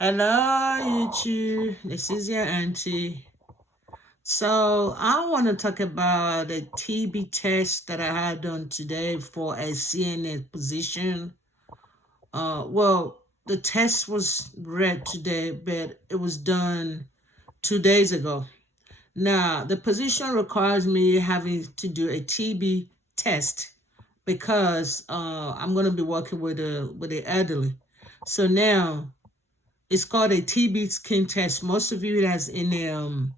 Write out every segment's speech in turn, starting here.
Hello, YouTube. This is your auntie. So I want to talk about the TB test that I had done today for a CNA position. The test was read today, but it was done 2 days ago. Now, the position requires me having to do a TB test because I'm going to be working with the elderly. So now it's called a TB skin test. Most of you that's in the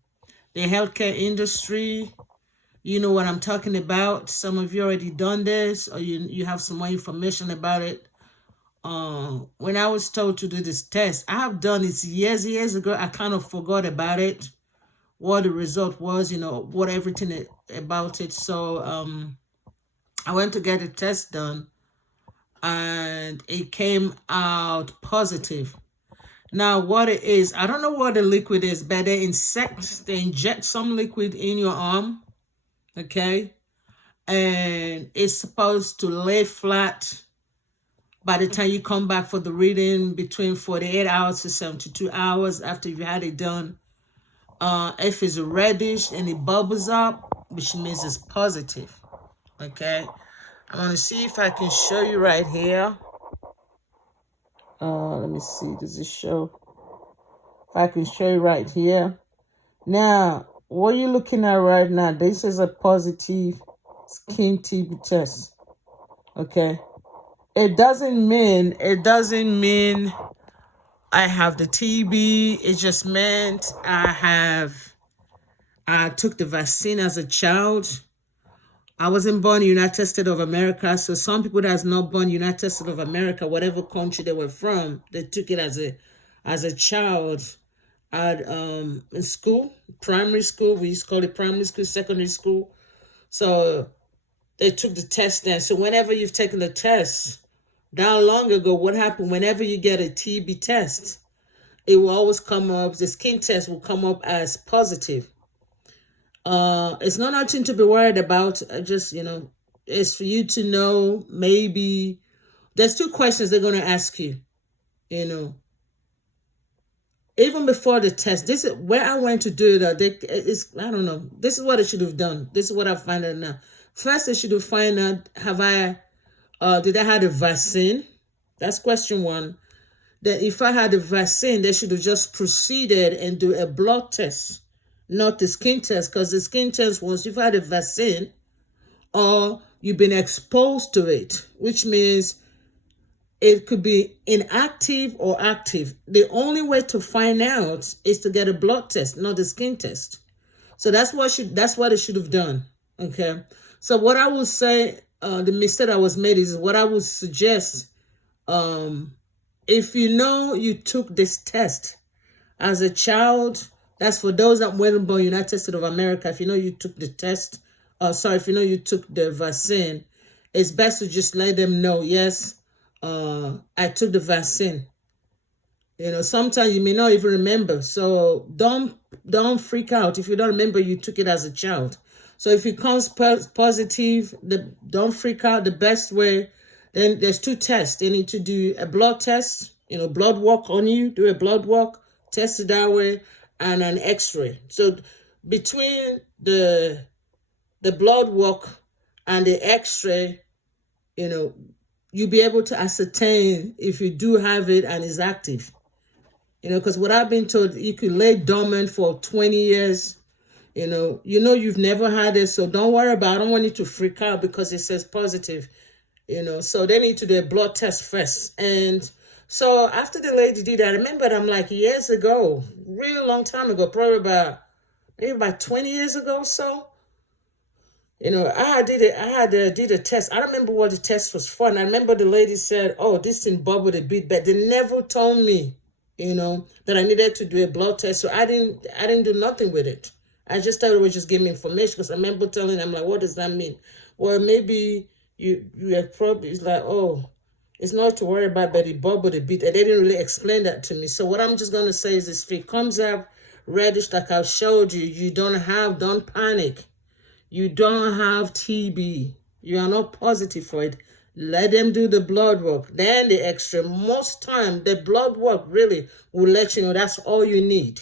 healthcare industry, you know what I'm talking about. Some of you already done this, or you have some more information about it. When I was told to do this test, I have done it years ago. I kind of forgot about it, what the result was, what everything about it. So I went to get a test done, and it came out positive. Now, what it is, I don't know what the liquid is, but they inject some liquid in your arm, okay? And it's supposed to lay flat by the time you come back for the reading between 48 hours to 72 hours after you've had it done. If it's reddish and it bubbles up, which means it's positive, okay? I'm gonna see if I can show you right here. Let me see, does it show? If I can show you right here. Now, what you're looking at right now, this is a positive skin TB test. Okay. It doesn't mean I have the TB. It just meant I took the vaccine as a child. I wasn't born in United States of America, so some people that's not born United States of America, whatever country they were from, they took it as a child at in school, primary school. We used to call it primary school, secondary school. So they took the test then. So whenever you've taken the test, down long ago, what happened? Whenever you get a TB test, it will always come up. The skin test will come up as positive. It's not nothing to be worried about. Just it's for you to know. Maybe there's two questions they're gonna ask you. You know, even before the test, this is where I went to do it. I don't know. This is what I should have done. This is what I find out now. First, I should have find out, did I have a vaccine? That's question one. Then if I had a vaccine, they should have just proceeded and do a blood test, not the skin test, because the skin test, once you've had a vaccine or you've been exposed to it, which means it could be inactive or active. The only way to find out is to get a blood test, not the skin test. So that's what it should have done. Okay. So what I would say, the mistake that was made is what I would suggest. If you know you took this test as a child, that's for those that weren't born United States of America. If you know you took the test, if you know you took the vaccine, it's best to just let them know, yes, I took the vaccine. Sometimes you may not even remember. So don't freak out if you don't remember you took it as a child. So if it comes positive, don't freak out. The best way, then there's two tests. They need to do a blood test, blood work on you, do a blood work, test it that way, and an X-ray. So between the blood work and the X-ray, you'll be able to ascertain if you do have it and is active. Because what I've been told, you could lay dormant for 20 years. You've never had it, so don't worry about it. I don't want you to freak out because it says positive. So they need to do a blood test first. And so after the lady did that, I remember I'm like years ago, real long time ago, probably maybe about 20 years ago or so. Did a test. I don't remember what the test was for. And I remember the lady said, oh, this thing bubbled a bit, but they never told me, that I needed to do a blood test. So I didn't do nothing with it. I just thought it was just giving me information because I remember telling them, like, what does that mean? Well, maybe you are probably, it's like, oh, it's not to worry about, but it bubbled a bit. And they didn't really explain that to me. So what I'm just going to say is if it comes up reddish like I've showed you, don't panic. You don't have TB. You are not positive for it. Let them do the blood work. Then the x-ray. Most time, the blood work really will let you know that's all you need.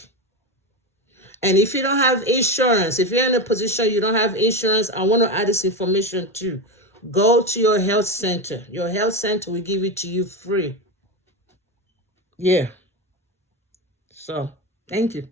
And if you don't have insurance, if you're in a position you don't have insurance, I want to add this information too. Go to your health center. Your health center will give it to you free. Yeah. So, thank you.